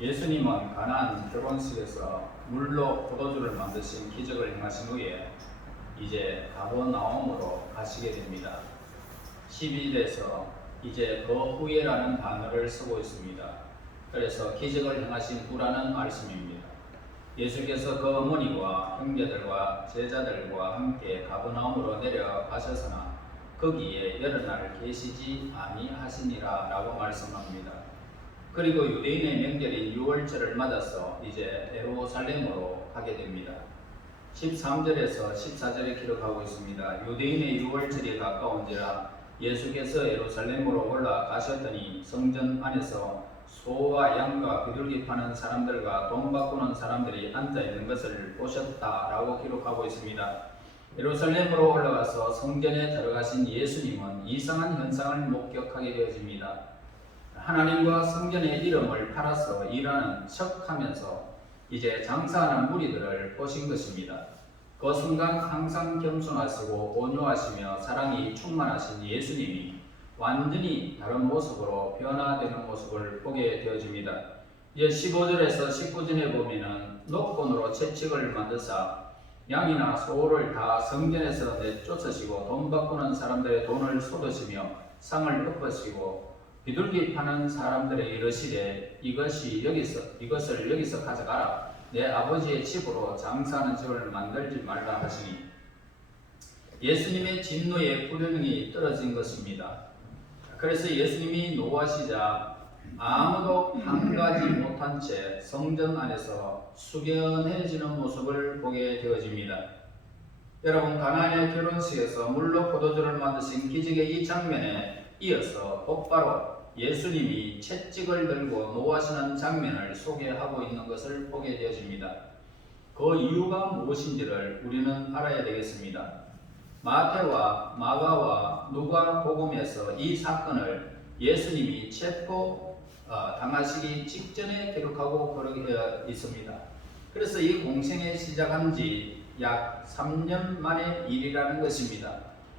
예수님은 가나안 결혼식에서 물로 포도주를 만드신 기적을 행하신 후에 이제 가버나움으로 가시게 됩니다. 12절에서 이제 그 후에라는 단어를 쓰고 있습니다. 그래서 기적을 행하신 후라는 말씀입니다. 예수께서 그 어머니와 형제들과 제자들과 함께 가버나움으로 내려가셔서나 거기에 여러 날 계시지 아니하시니라 라고 말씀합니다. 그리고 유대인의 명절인 유월절을 맞아서 이제 예루살렘으로 가게 됩니다. 13절에서 14절에 기록하고 있습니다. 유대인의 유월절이 가까운지라 예수께서 예루살렘으로 올라가셨더니 성전 안에서 소와 양과 비둘기 파는 사람들과 돈 바꾸는 사람들이 앉아 있는 것을 보셨다라고 기록하고 있습니다. 예루살렘으로 올라가서 성전에 들어가신 예수님은 이상한 현상을 목격하게 되어집니다. 하나님과 성전의 이름을 팔아서 일하는 척하면서 이제 장사하는 무리들을 보신 것입니다. 그 순간 항상 겸손하시고 온유하시며 사랑이 충만하신 예수님이 완전히 다른 모습으로 변화되는 모습을 보게 되어집니다. 이제 15절에서 19절에 보면은 노건으로 채찍을 만드사 양이나 소를 다 성전에서 내쫓으시고 돈 바꾸는 사람들의 돈을 쏟으시며 상을 엎으시고 비둘기 파는 사람들의 이르시되 이것을 여기서 가져가라. 내 아버지의 집으로 장사하는 집을 만들지 말라 하시니 예수님의 진노의 불행이 떨어진 것입니다. 그래서 예수님이 노하시자 아무도 판가지 못한 채 성전 안에서 숙연해지는 모습을 보게 되어집니다. 여러분, 가나안의 결혼식에서 물로 포도주를 만드신 기적의 이 장면에 이어서 곧바로 예수님이 채찍을 들고 노하시는 장면을 소개하고 있는 것을 보게 되어집니다. 그 이유가 무엇인지를 우리는 알아야 되겠습니다. 마태와 마가와 누가 복음에서 이 사건을 예수님이 체포 당하시기 직전에 기록하고 그러게 있습니다. 그래서 이 공생에 시작한 지 약 3년 만의 일이라는 것입니다.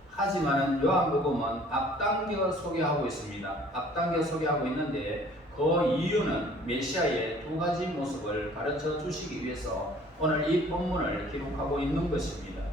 하지만 요한복음은 앞당겨 소개하고 있습니다. 앞당겨 소개하고 있는데 그 이유는 메시아의 두 가지 모습을 가르쳐 주시기 위해서 오늘 이 본문을 기록하고 있는 것입니다.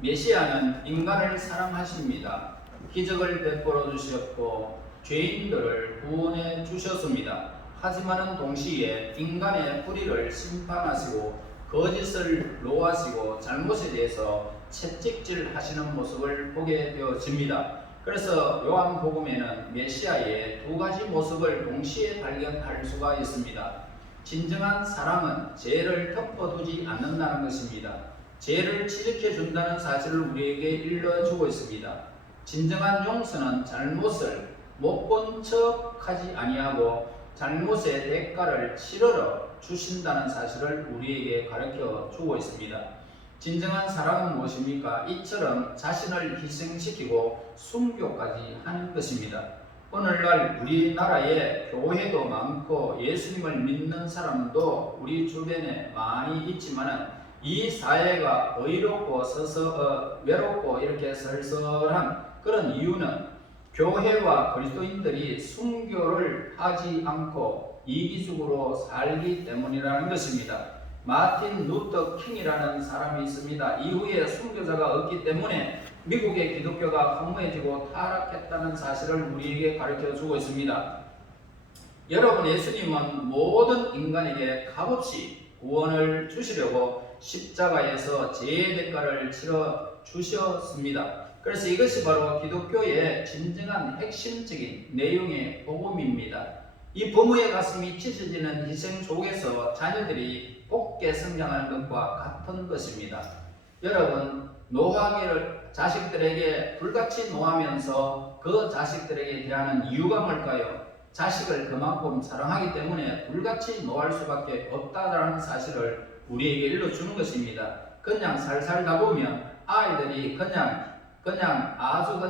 메시아는 인간을 사랑하십니다. 기적을 베풀어 주셨고 죄인들을 구원해 주셨습니다. 하지만 동시에 인간의 불의를 심판하시고 거짓을 노하시고 잘못에 대해서 채찍질 하시는 모습을 보게 되어집니다. 그래서 요한복음에는 메시아의 두 가지 모습을 동시에 발견할 수가 있습니다. 진정한 사랑은 죄를 덮어두지 않는다는 것입니다. 죄를 지적해 준다는 사실을 우리에게 일러주고 있습니다. 진정한 용서는 잘못을 못 본 척하지 아니하고 잘못의 대가를 치르러 주신다는 사실을 우리에게 가르쳐 주고 있습니다. 진정한 사랑은 무엇입니까? 이처럼 자신을 희생시키고 순교까지 하는 것입니다. 오늘날 우리나라에 교회도 많고 예수님을 믿는 사람도 우리 주변에 많이 있지만 이 사회가 의롭고 외롭고 이렇게 설설한 그런 이유는 교회와 그리스도인들이 순교를 하지 않고 이기적으로 살기 때문이라는 것입니다. 마틴 루터 킹이라는 사람이 있습니다. 이후에 순교자가 없기 때문에 미국의 기독교가 허무해지고 타락했다는 사실을 우리에게 가르쳐 주고 있습니다. 여러분, 예수님은 모든 인간에게 값없이 구원을 주시려고 십자가에서 죄의 대가를 치러 주셨습니다. 그래서 이것이 바로 기독교의 진정한 핵심적인 내용의 복음입니다. 이 부모의 가슴이 찢어지는 희생 속에서 자녀들이 복게 성장하는 것과 같은 것입니다. 여러분, 노하기를 자식들에게 불같이 노하면서 그 자식들에게 대하는 이유가 뭘까요? 자식을 그만큼 사랑하기 때문에 불같이 노할 수밖에 없다라는 사실을 우리에게 일러주는 것입니다. 그냥 살살 다보면 아이들이 그냥 아주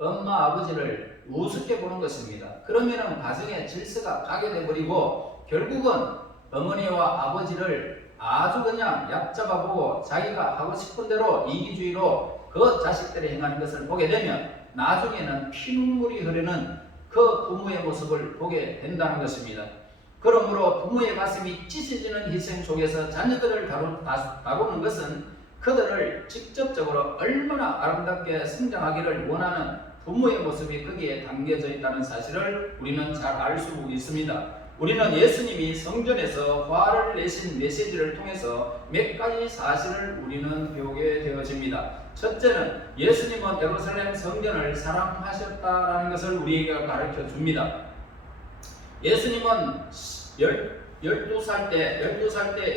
엄마 아버지를 우습게 보는 것입니다. 그러면은 가정의 질서가 가게 되버리고 결국은 어머니와 아버지를 아주 얕잡아 보고 자기가 하고 싶은 대로 이기주의로 그 자식들이 행하는 것을 보게 되면 나중에는 피눈물이 흐르는 그 부모의 모습을 보게 된다는 것입니다. 그러므로 부모의 가슴이 찢어지는 희생 속에서 자녀들을 다루는 것은 그들을 직접적으로 얼마나 아름답게 성장하기를 원하는 부모의 모습이 거기에 담겨져 있다는 사실을 우리는 잘 알 수 있습니다. 우리는 예수님이 성전에서 화를 내신 메시지를 통해서 몇 가지 사실을 우리는 배우게 되어집니다. 첫째는 예수님은 예루살렘 성전을 사랑하셨다라는 것을 우리에게 가르쳐 줍니다. 예수님은 12살 때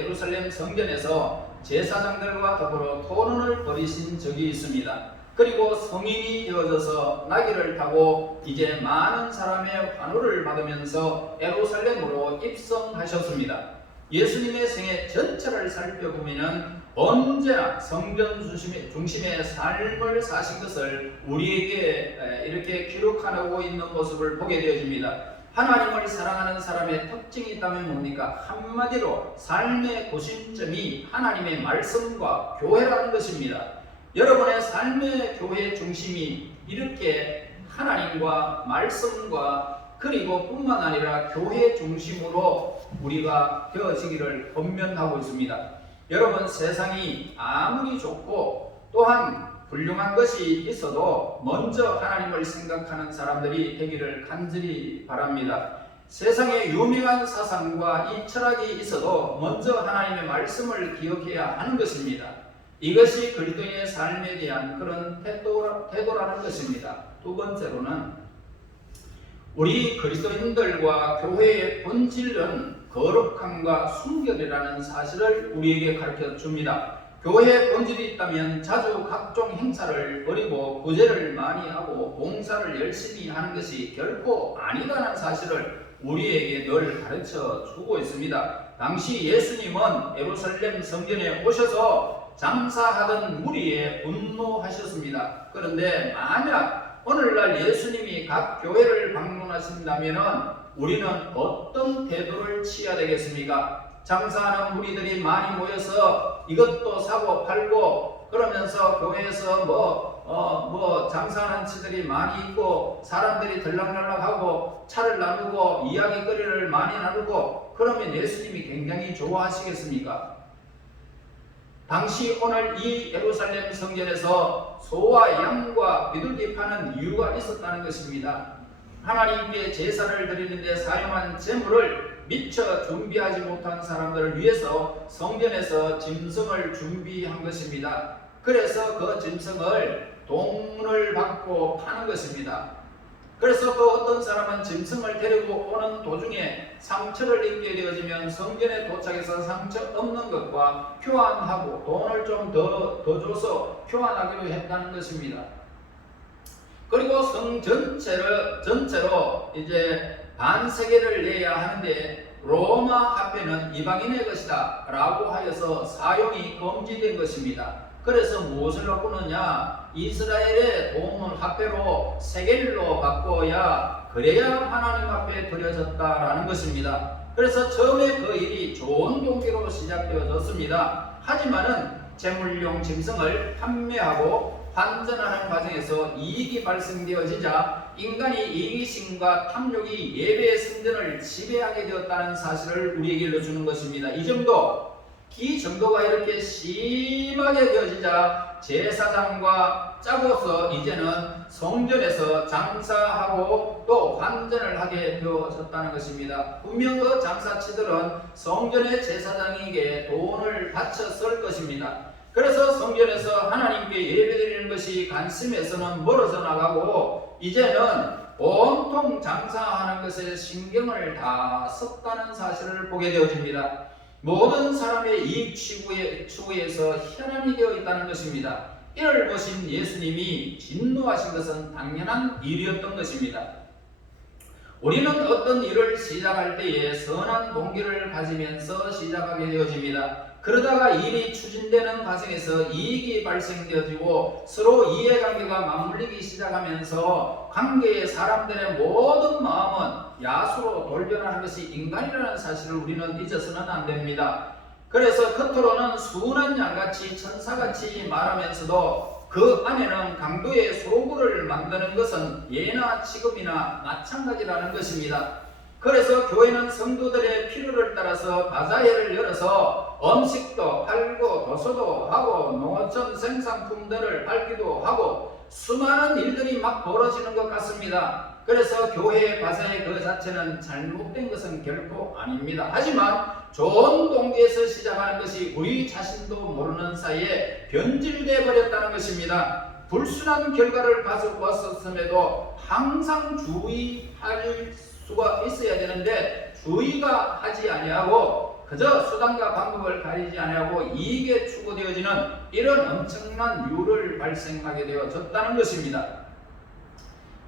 예루살렘 성전에서 제사장들과 더불어 토론을 벌이신 적이 있습니다. 그리고 성인이 되어져서 나귀를 타고 이제 많은 사람의 환호를 받으면서 예루살렘으로 입성하셨습니다. 예수님의 생애 전체를 살펴보면 언제나 성전 중심의 삶을 사신 것을 우리에게 이렇게 기록하고 있는 모습을 보게 되어집니다. 하나님을 사랑하는 사람의 특징이 있다면 뭡니까? 한마디로 삶의 고심점이 하나님의 말씀과 교회라는 것입니다. 여러분의 삶의 교회 중심이 이렇게 하나님과 말씀과 그리고 뿐만 아니라 교회 중심으로 우리가 되어지기를 권면하고 있습니다. 여러분, 세상이 아무리 좋고 또한 훌륭한 것이 있어도 먼저 하나님을 생각하는 사람들이 되기를 간절히 바랍니다. 세상에 유명한 사상과 이 철학이 있어도 먼저 하나님의 말씀을 기억해야 하는 것입니다. 이것이 그리스도인의 삶에 대한 그런 태도라는 것입니다. 두 번째로는 우리 그리스도인들과 교회의 본질은 거룩함과 순결이라는 사실을 우리에게 가르쳐 줍니다. 교회의 본질이 있다면 자주 각종 행사를 벌이고 구제를 많이 하고 봉사를 열심히 하는 것이 결코 아니라는 사실을 우리에게 늘 가르쳐 주고 있습니다. 당시 예수님은 예루살렘 성전에 오셔서 장사하던 무리에 분노하셨습니다. 그런데 만약 오늘날 예수님이 각 교회를 방문하신다면 우리는 어떤 태도를 취해야 되겠습니까? 장사하는 무리들이 많이 모여서 이것도 사고 팔고 그러면서 교회에서 장사하는 치들이 많이 있고 사람들이 들락날락하고 차를 나누고 이야기거리를 많이 나누고 그러면 예수님이 굉장히 좋아하시겠습니까? 당시 오늘 이 예루살렘 성전에서 소와 양과 비둘기 파는 이유가 있었다는 것입니다. 하나님께 제사를 드리는데 사용한 제물을 미처 준비하지 못한 사람들을 위해서 성전에서 짐승을 준비한 것입니다. 그래서 그 짐승을 돈을 받고 파는 것입니다. 그래서 그 어떤 사람은 짐승을 데리고 오는 도중에 상처를 입게 되어지면 성전에 도착해서 상처 없는 것과 교환하고 돈을 좀 더 줘서 교환하기로 했다는 것입니다. 그리고 성 전체로 이제 반세계를 내야 하는데 로마 화폐는 이방인의 것이다 라고 하여서 사용이 금지된 것입니다. 그래서 무엇을 바꾸느냐? 이스라엘의 돈은 화폐로 세겔로 바꿔야 그래야 하나님 앞에 드려졌다라는 것입니다. 그래서 처음에 그 일이 좋은 동기로 시작되어졌습니다. 하지만은 제물용 짐승을 판매하고 환전하는 과정에서 이익이 발생되어지자 인간이 이기심과 탐욕이 예배의 성전을 지배하게 되었다는 사실을 우리에게 일러주는 것입니다. 이 정도가 이렇게 심하게 되어지자 제사장과 짜고서 이제는 성전에서 장사하고 또 환전을 하게 되어졌다는 것입니다. 분명 그 장사치들은 성전의 제사장에게 돈을 바쳐 쓸 것입니다. 그래서 성전에서 하나님께 예배드리는 것이 관심에서는 멀어져 나가고 이제는 온통 장사하는 것에 신경을 다 썼다는 사실을 보게 되어집니다. 모든 사람의 이익 추구에서 혈안이 되어 있다는 것입니다. 이를 보신 예수님이 진노하신 것은 당연한 일이었던 것입니다. 우리는 어떤 일을 시작할 때에 선한 동기를 가지면서 시작하게 되어집니다. 그러다가 일이 추진되는 과정에서 이익이 발생되어지고 서로 이해관계가 맞물리기 시작하면서 관계의 사람들의 모든 마음은 야수로 돌변하는 것이 인간이라는 사실을 우리는 잊어서는 안 됩니다. 그래서 겉으로는 순한 양같이 천사같이 말하면서도 그 안에는 강도의 소굴을 만드는 것은 예나 지금이나 마찬가지라는 것입니다. 그래서 교회는 성도들의 필요를 따라서 바자회를 열어서 음식도 팔고 도서도 하고 농어촌 생산품들을 팔기도 하고 수많은 일들이 막 벌어지는 것 같습니다. 그래서 교회의 바자회 그 자체는 잘못된 것은 결코 아닙니다. 하지만 좋은 동기에서 시작하는 것이 우리 자신도 모르는 사이에 변질되어 버렸다는 것입니다. 불순한 결과를 가져왔었음에도 항상 주의할 수가 있어야 되는데 주의가 하지 아니하고 그저 수단과 방법을 가리지 아니하고 이익에 추구되어지는 이런 엄청난 유를 발생하게 되어졌다는 것입니다.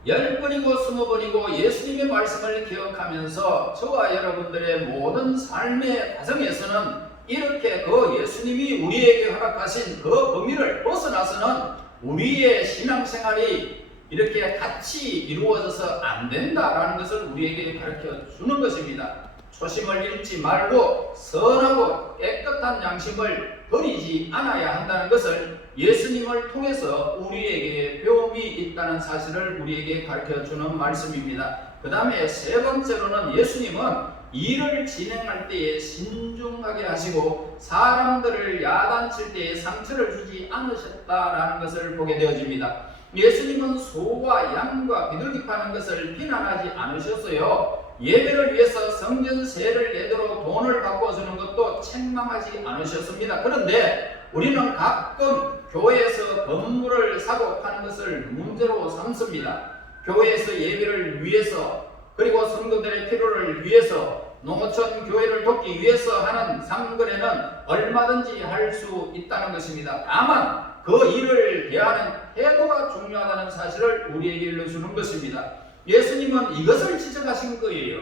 10번이고 20번이고 예수님의 말씀을 기억하면서 저와 여러분들의 모든 삶의 과정에서는 이렇게 그 예수님이 우리에게 허락하신 그 범위를 벗어나서는 우리의 신앙생활이 이렇게 같이 이루어져서 안 된다라는 것을 우리에게 가르쳐 주는 것입니다. 초심을 잃지 말고 선하고 깨끗한 양심을 버리지 않아야 한다는 것을 예수님을 통해서 우리에게 배움이 있다는 사실을 우리에게 가르쳐 주는 말씀입니다. 그 다음에 세 번째로는 예수님은 일을 진행할 때에 신중하게 하시고 사람들을 야단칠 때에 상처를 주지 않으셨다라는 것을 보게 되어집니다. 예수님은 소와 양과 비둘기 파는 것을 비난하지 않으셨어요. 예배를 위해서 성전세를 내도록 돈을 바꿔주는 것도 책망하지 않으셨습니다. 그런데 우리는 가끔 교회에서 건물을 사고 파는 것을 문제로 삼습니다. 교회에서 예배를 위해서 그리고 성도들의 필요를 위해서 농어촌 교회를 돕기 위해서 하는 상거래는 얼마든지 할 수 있다는 것입니다. 다만 그 일을 대하는 태도가 중요하다는 사실을 우리에게 일러주는 것입니다. 예수님은 이것을 지적하신 거예요.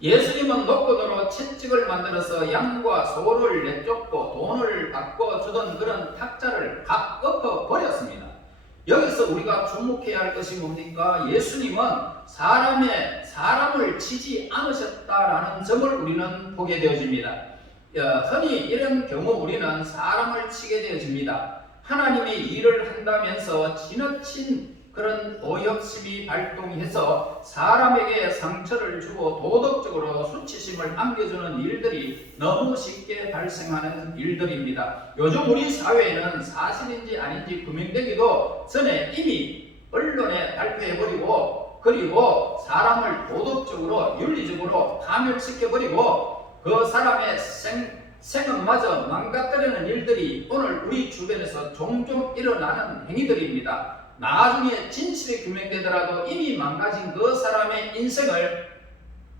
예수님은 녹돈으로 채찍을 만들어서 양과 소를 내쫓고 돈을 바꿔주던 그런 탁자를 각 엎어 버렸습니다. 여기서 우리가 주목해야 할 것이 뭡니까? 예수님은 사람을 치지 않으셨다라는 점을 우리는 보게 되어집니다. 흔히 이런 경우 우리는 사람을 치게 되어집니다. 하나님이 일을 한다면서 지나친 그런 오역심이 발동해서 사람에게 상처를 주고 도덕적으로 수치심을 안겨주는 일들이 너무 쉽게 발생하는 일들입니다. 요즘 우리 사회에는 사실인지 아닌지 규명되기도 전에 이미 언론에 발표해버리고 그리고 사람을 도덕적으로 윤리적으로 파멸시켜버리고 그 사람의 생업마저 망가뜨리는 일들이 오늘 우리 주변에서 종종 일어나는 행위들입니다. 나중에 진실이 규명되더라도 이미 망가진 그 사람의 인생을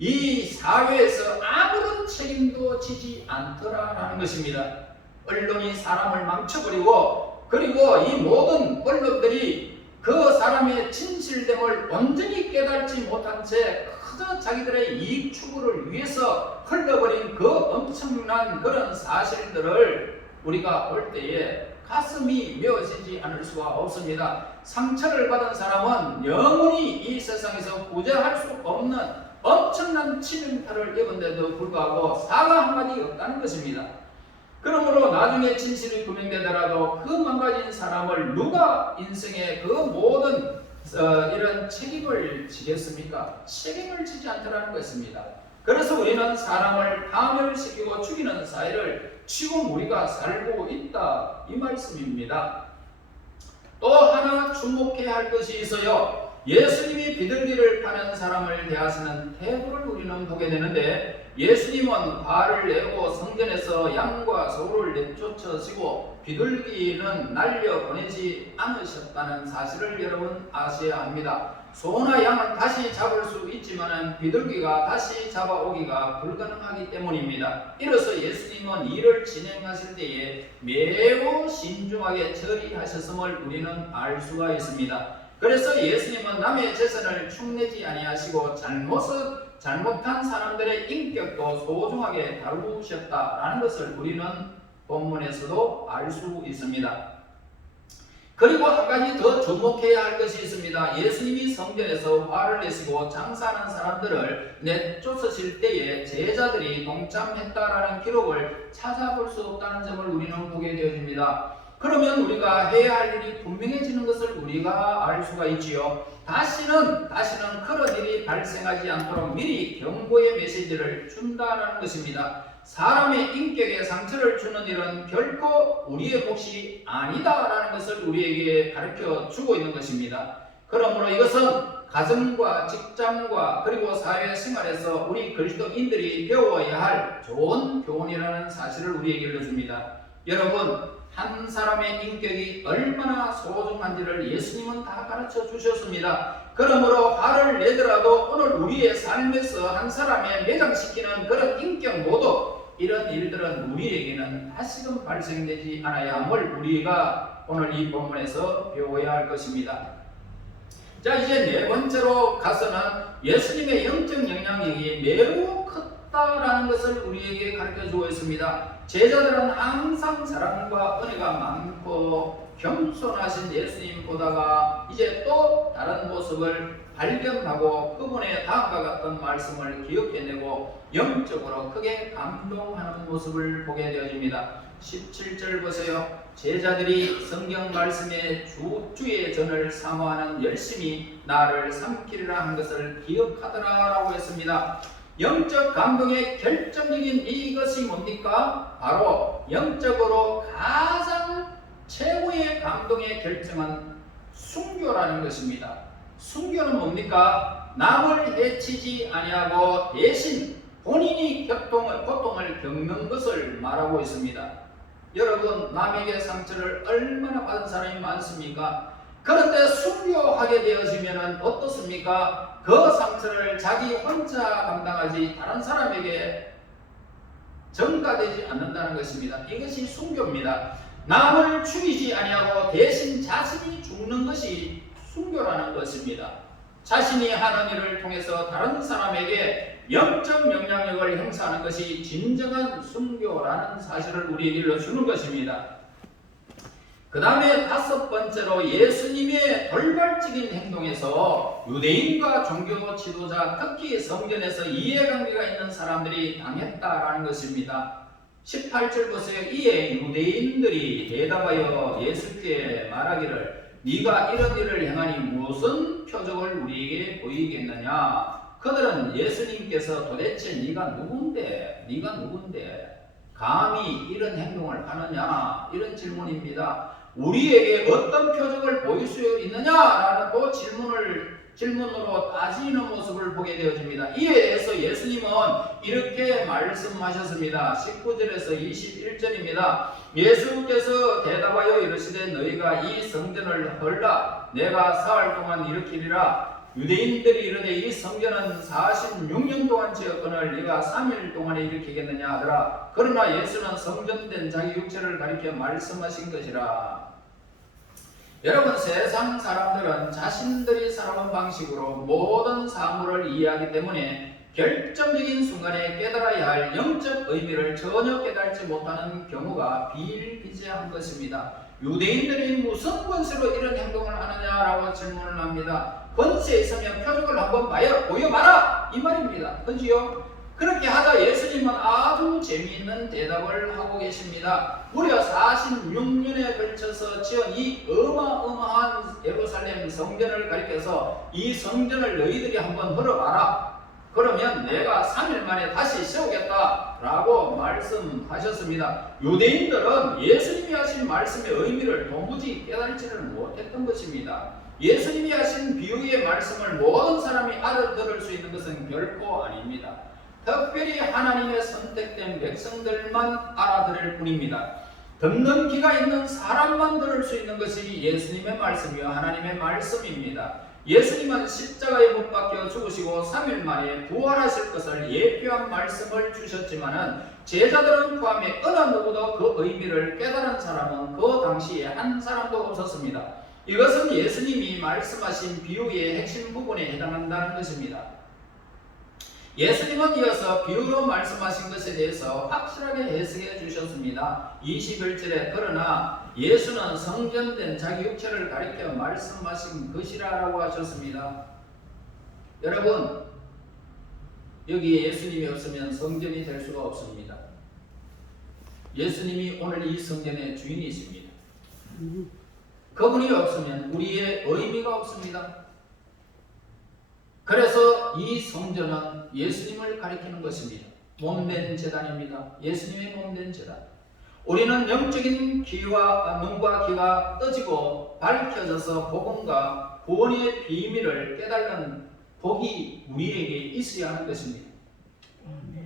이 사회에서 아무런 책임도 지지 않더라라는 것입니다. 언론이 사람을 망쳐버리고 그리고 이 모든 언론들이 그 사람의 진실됨을 온전히 깨닫지 못한 채 그저 자기들의 이익 추구를 위해서 흘러버린 그 엄청난 그런 사실들을 우리가 볼 때에 가슴이 메어지지 않을 수가 없습니다. 상처를 받은 사람은 영원히 이 세상에서 구제할 수 없는 엄청난 치명타를 입은데도 불구하고 사과 한마디 없다는 것입니다. 그러므로 나중에 진실이 규명되더라도 그 망가진 사람을 누가 인생의 그 모든 이런 책임을 지겠습니까? 책임을 지지 않더라는 것입니다. 그래서 우리는 사람을 파멸시키고 죽이는 사회를 지금 우리가 살고 있다 이 말씀입니다. 또 하나 주목해야 할 것이 있어요. 예수님이 비둘기를 파는 사람을 대하시는 태도를 우리는 보게 되는데 예수님은 화를 내고 성전에서 양과 소를 내쫓으시고 비둘기는 날려보내지 않으셨다는 사실을 여러분 아셔야 합니다. 소나 양은 다시 잡을 수 있지만 비둘기가 다시 잡아오기가 불가능하기 때문입니다. 이로써 예수님은 일을 진행하실 때에 매우 신중하게 처리하셨음을 우리는 알 수가 있습니다. 그래서 예수님은 남의 재산을 축내지 아니하시고 잘못한 사람들의 인격도 소중하게 다루셨다라는 것을 우리는 본문에서도 알 수 있습니다. 그리고 한 가지 더 주목해야 할 것이 있습니다. 예수님이 성전에서 화를 내시고 장사하는 사람들을 내쫓으실 때에 제자들이 동참했다라는 기록을 찾아볼 수 없다는 점을 우리는 보게 되어집니다. 그러면 우리가 해야 할 일이 분명해지는 것을 우리가 알 수가 있지요. 다시는 그런 일이 발생하지 않도록 미리 경고의 메시지를 준다는 것입니다. 사람의 인격에 상처를 주는 일은 결코 우리의 몫이 아니다라는 것을 우리에게 가르쳐 주고 있는 것입니다. 그러므로 이것은 가정과 직장과 그리고 사회생활에서 우리 그리스도인들이 배워야 할 좋은 교훈이라는 사실을 우리에게 일러줍니다. 여러분, 한 사람의 인격이 얼마나 소중한지를 예수님은 다 가르쳐 주셨습니다. 그러므로 화를 내더라도 오늘 우리의 삶에서 한 사람의 매장시키는 그런 인격 모두 이런 일들은 우리에게는 다시금 발생되지 않아야 함을 우리가 오늘 이 본문에서 배워야 할 것입니다. 자, 이제 네 번째로 가서는 예수님의 영적 영향력이 매우 컸다라는 것을 우리에게 가르쳐 주고 있습니다. 제자들은 항상 사랑과 은혜가 많고 겸손하신 예수님 보다가 이제 또 다른 모습을 발견하고 그분의 다음과 같은 말씀을 기억해내고 영적으로 크게 감동하는 모습을 보게 되어집니다. 17절 보세요. 제자들이 성경 말씀에 주의 전을 사모하는 열심히 나를 삼키리라 한 것을 기억하더라라고 했습니다. 영적 감동의 결정적인 이것이 뭡니까? 바로 영적으로 가장 최고의 감동의 결정은 순교라는 것입니다. 순교는 뭡니까? 남을 해치지 아니하고 대신 본인이 고통을 겪는 것을 말하고 있습니다. 여러분, 남에게 상처를 얼마나 받은 사람이 많습니까? 그런데 순교하게 되어지면 어떻습니까? 그 상처를 자기 혼자 감당하지 다른 사람에게 전가되지 않는다는 것입니다. 이것이 순교입니다. 남을 죽이지 아니하고 대신 자신이 죽는 것이 순교라는 것입니다. 자신이 하는 일을 통해서 다른 사람에게 영적 영향력을 행사하는 것이 진정한 순교라는 사실을 우리에게 일러주는 것입니다. 그 다음에 다섯 번째로 예수님의 돌발적인 행동에서 유대인과 종교 지도자, 특히 성전에서 이해관계가 있는 사람들이 당했다라는 것입니다. 18절 보세요. 이에 유대인들이 대답하여 예수께 말하기를 네가 이런 일을 행하니 무슨 표적을 우리에게 보이겠느냐. 그들은 예수님께서 도대체 네가 누군데 감히 이런 행동을 하느냐 이런 질문입니다. 우리에게 어떤 표적을 보일 수 있느냐라는 또 질문으로 따지는 모습을 보게 되어집니다. 이에 대해서 예수님은 이렇게 말씀하셨습니다. 19절에서 21절입니다. 예수께서 대답하여 이르시되 너희가 이 성전을 헐라 내가 사흘 동안 일으키리라. 유대인들이 이르되 이 성전은 46년 동안 지었거늘 네가 3일 동안에 일으키겠느냐 하더라. 그러나 예수는 성전된 자기 육체를 가리켜 말씀하신 것이라. 여러분, 세상 사람들은 자신들이 살아온 방식으로 모든 사물을 이해하기 때문에 결정적인 순간에 깨달아야 할 영적 의미를 전혀 깨달지 못하는 경우가 비일비재한 것입니다. 유대인들이 무슨 권세로 이런 행동을 하느냐라고 질문을 합니다. 권세 있으면 표적을 한번 보여봐라 이 말입니다. 그지요? 그렇게 하자 예수님은 아주 재미있는 대답을 하고 계십니다. 무려 46년에 걸쳐서 지은 이 어마어마한 예루살렘 성전을 가리켜서 이 성전을 너희들이 한번 걸어봐라. 그러면 내가 3일 만에 다시 세우겠다 라고 말씀하셨습니다. 유대인들은 예수님이 하신 말씀의 의미를 도무지 깨달지를 못했던 것입니다. 예수님이 하신 비유의 말씀을 모든 사람이 알아들을 수 있는 것은 결코 아닙니다. 특별히 하나님의 선택된 백성들만 알아들을 뿐입니다. 듣는 귀가 있는 사람만 들을 수 있는 것이 예수님의 말씀이요 하나님의 말씀입니다. 예수님은 십자가에 못 박혀 죽으시고 3일 만에 부활하실 것을 예표한 말씀을 주셨지만은 제자들은 포함해 어느 누구도 그 의미를 깨달은 사람은 그 당시에 한 사람도 없었습니다. 이것은 예수님이 말씀하신 비유의 핵심 부분에 해당한다는 것입니다. 예수님은 이어서 비유로 말씀하신 것에 대해서 확실하게 해석해 주셨습니다. 21절에 그러나 예수는 성전된 자기 육체를 가리켜 말씀하신 것이라고 하셨습니다. 여러분, 여기에 예수님이 없으면 성전이 될 수가 없습니다. 예수님이 오늘 이 성전의 주인이십니다. 그분이 없으면 우리의 의미가 없습니다. 그래서 이 성전은 예수님을 가리키는 것입니다. 몸된 제단입니다. 예수님의 몸된 제단. 우리는 영적인 눈과 귀가 떠지고 밝혀져서 복음과 구원의 비밀을 깨달는 복이 우리에게 있어야 하는 것입니다.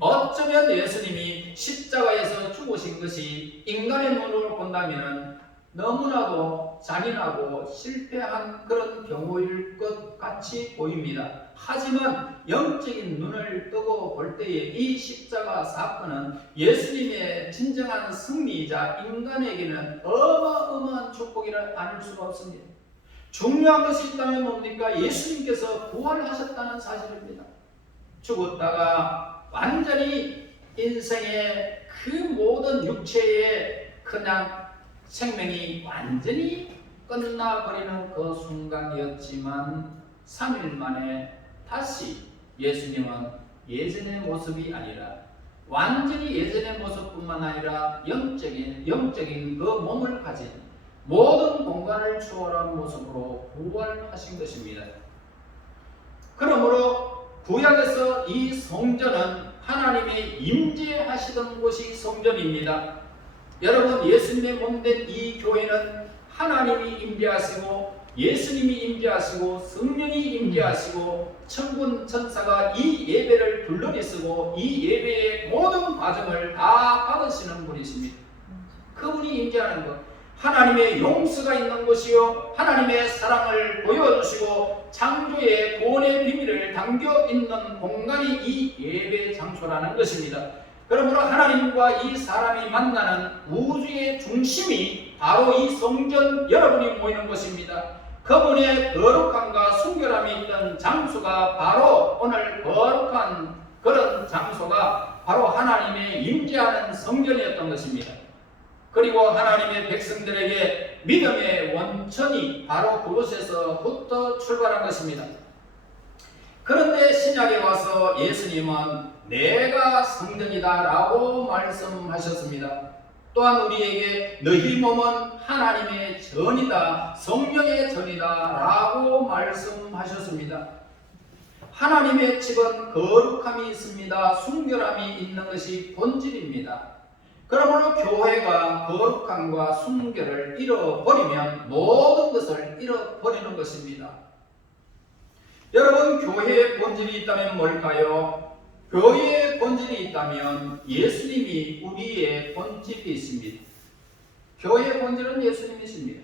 어쩌면 예수님이 십자가에서 죽으신 것이 인간의 눈으로 본다면 너무나도 잔인하고 실패한 그런 경우일 것 같이 보입니다. 하지만 영적인 눈을 뜨고 볼 때에 이 십자가 사건은 예수님의 진정한 승리이자 인간에게는 어마어마한 축복이라 나눌 수가 없습니다. 중요한 것이 있다면 뭡니까? 예수님께서 부활하셨다는 사실입니다. 죽었다가 완전히 인생의 그 모든 육체의 그냥 생명이 완전히 끝나버리는 그 순간이었지만 3일 만에 다시 예수님은 예전의 모습이 아니라 완전히 예전의 모습뿐만 아니라 영적인 그 몸을 가진 모든 공간을 초월한 모습으로 부활하신 것입니다. 그러므로 구약에서 이 성전은 하나님의 임재하시던 곳이 성전입니다. 여러분, 예수님의 몸된 이 교회는 하나님이 임재하시고 예수님이 임재하시고 성령이 임재하시고 천군 천사가 이 예배를 둘러쓰고 이 예배의 모든 과정을 다 받으시는 분이십니다. 그분이 임재하는 것, 하나님의 용서가 있는 곳이요 하나님의 사랑을 보여주시고 창조의 구원의 비밀을 담겨 있는 공간이 이 예배 장소라는 것입니다. 그러므로 하나님과 이 사람이 만나는 우주의 중심이 바로 이 성전 여러분이 모이는 곳입니다. 그분의 거룩함과 순결함이 있던 장소가 바로 오늘 거룩한 그런 장소가 바로 하나님의 임재하는 성전이었던 것입니다. 그리고 하나님의 백성들에게 믿음의 원천이 바로 그곳에서부터 출발한 것입니다. 그런데 신약에 와서 예수님은 내가 성전이다 라고 말씀하셨습니다. 또한 우리에게 너희 몸은 하나님의 전이다, 성령의 전이다 라고 말씀하셨습니다. 하나님의 집은 거룩함이 있습니다. 순결함이 있는 것이 본질입니다. 그러므로 교회가 거룩함과 순결을 잃어버리면 모든 것을 잃어버리는 것입니다. 여러분, 교회의 본질이 있다면 뭘까요? 교회의 본질이 있다면 예수님이 우리의 본질이 있습니다. 교회의 본질은 예수님이십니다.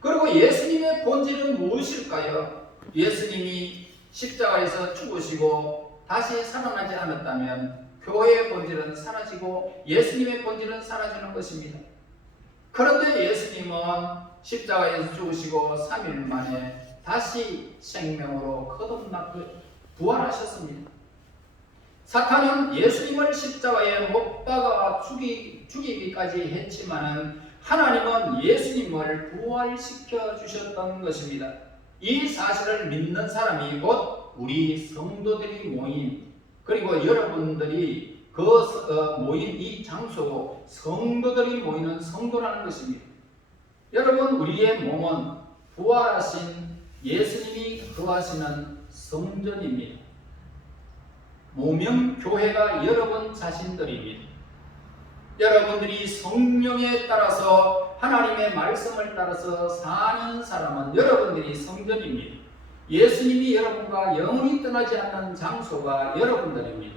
그리고 예수님의 본질은 무엇일까요? 예수님이 십자가에서 죽으시고 다시 살아나지 않았다면 교회의 본질은 사라지고 예수님의 본질은 사라지는 것입니다. 그런데 예수님은 십자가에서 죽으시고 3일 만에 다시 생명으로 거듭나고 부활하셨습니다. 사탄은 예수님을 십자가에 못 박아 죽이기까지 했지만은 하나님은 예수님을 부활시켜 주셨던 것입니다. 이 사실을 믿는 사람이 곧 우리 성도들이 모인, 그리고 여러분들이 모인 이 장소고 성도들이 모이는 성도라는 것입니다. 여러분, 우리의 몸은 부활하신 예수님이 거하시는 성전입니다. 모명교회가 여러분 자신들입니다. 여러분들이 성령에 따라서 하나님의 말씀을 따라서 사는 사람은 여러분들이 성전입니다. 예수님이 여러분과 영원히 떠나지 않는 장소가 여러분들입니다.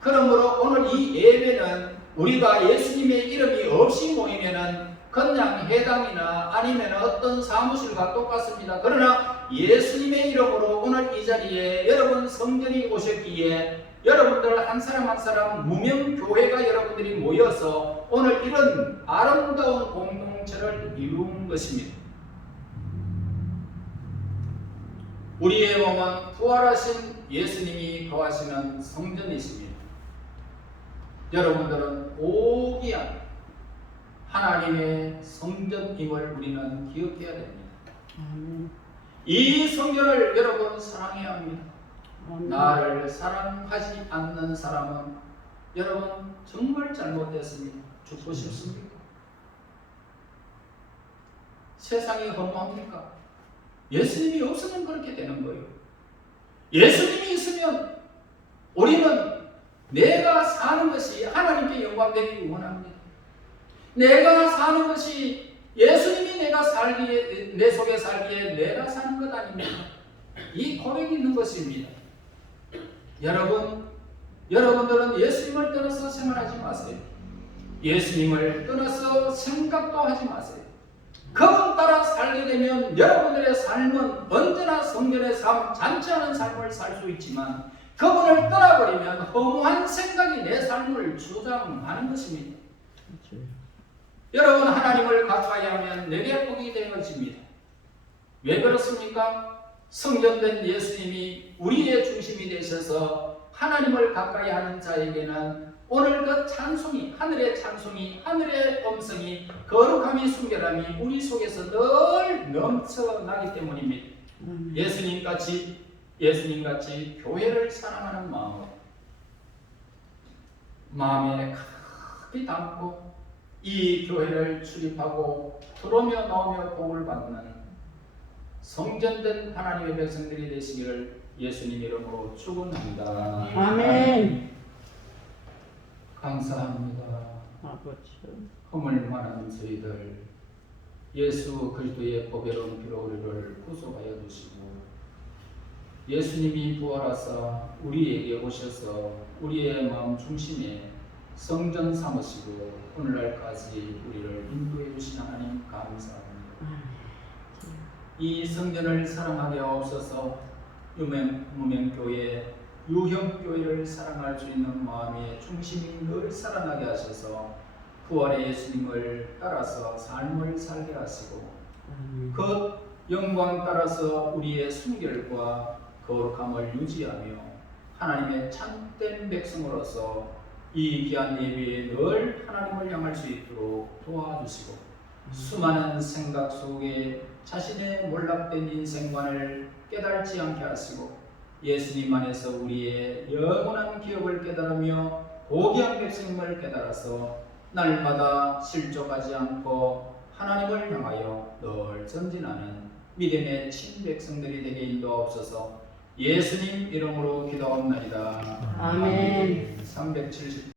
그러므로 오늘 이 예배는 우리가 예수님의 이름이 없이 모이면은 그냥 회당이나 아니면 어떤 사무실과 똑같습니다. 그러나 예수님의 이름으로 오늘 이 자리에 여러분 성전이 오셨기에 여러분들 한 사람 한 사람 무명교회가 여러분들이 모여서 오늘 이런 아름다운 공동체를 이룬 것입니다. 우리의 몸은 부활하신 예수님이 거하시는 성전이십니다. 여러분들은 고귀한 하나님의 성전임을 우리는 기억해야 됩니다. 이 성전을 여러분 사랑해야 합니다. 나를 사랑하지 않는 사람은 여러분 정말 잘못됐습니다. 죽고 싶습니까? 세상이 허무합니까? 예수님이 없으면 그렇게 되는 거예요. 예수님이 있으면 우리는 내가 사는 것이 하나님께 영광되기 원합니다. 내가 사는 것이 예수님이 내가 살기에, 내 속에 살기에 내가 사는 것 아닙니까? 이 고백이 있는 것입니다. 여러분들은 예수님을 떠나서 생활하지 마세요. 예수님을 떠나서 생각도 하지 마세요. 그분 따라 살게 되면 여러분들의 삶은 언제나 성전의 삶, 잔치하는 삶을 살 수 있지만 그분을 떠나버리면 허무한 생각이 내 삶을 주장하는 것입니다. 여러분, 하나님을 가까이 하면 내게 복이 되어집니다. 왜 그렇습니까? 성전된 예수님이 우리의 중심이 되셔서 하나님을 가까이 하는 자에게는 오늘 그 찬송이, 하늘의 찬송이, 하늘의 음성이, 거룩함이, 순결함이 우리 속에서 늘 넘쳐나기 때문입니다. 예수님같이 교회를 사랑하는 마음에 크게 담고 이 교회를 출입하고 들어오며 나오며 복을 받는 성전된 하나님의 백성들이 되시기를 예수님 이름으로 축원합니다. 아멘. 감사합니다. 아버지. 허물 많은 저희들 예수 그리스도의 보배로운 피로 우리를 구속하여 주시고 예수님이 부활하사 우리에게 오셔서 우리의 마음 중심에 성전 삼으시고 오늘날까지 우리를 인도해 주신 하나님 감사합니다. 이 성전을 사랑하게 하옵소서. 무명교회, 유형교회를 사랑할 수 있는 마음의 중심이 늘 살아나게 하셔서 부활의 예수님을 따라서 삶을 살게 하시고 그 영광 따라서 우리의 순결과 거룩함을 유지하며 하나님의 참된 백성으로서 이 귀한 예배에 늘 하나님을 향할 수 있도록 도와주시고 수많은 생각 속에 자신의 몰락된 인생관을 깨달지 않게 하시고 예수님 안에서 우리의 영원한 기업을 깨달으며 고귀한 백성임을 깨달아서 날마다 실족하지 않고 하나님을 향하여 늘 전진하는 믿음의 친백성들이 되게 인도하옵소서. 예수님 이름으로 기도하옵나이다. 아멘. 370